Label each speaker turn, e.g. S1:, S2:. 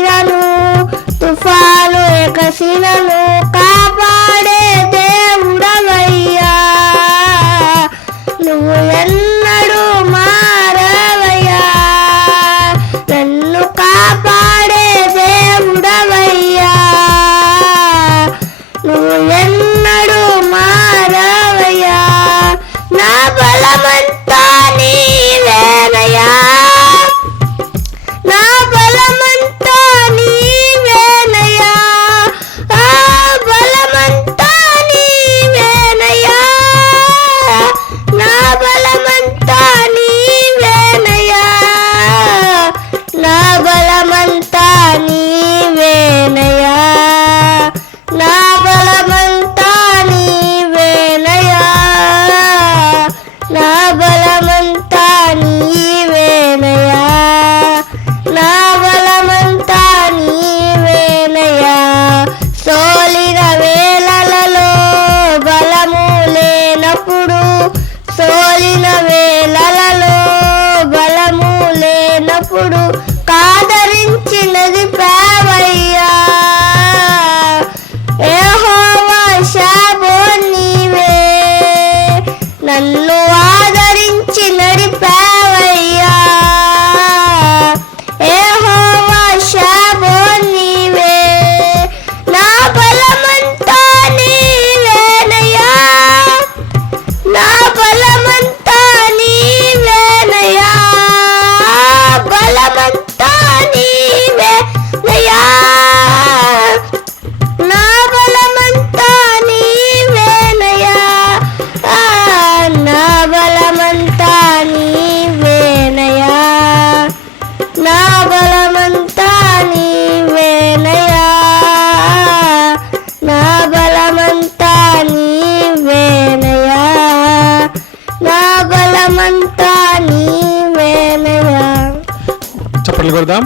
S1: Tíralo, tu falo. బలమంతా నీవేనయ్యా నా బలమంతా నీవేనయ్యా
S2: చప్పట్లు కొడదాం.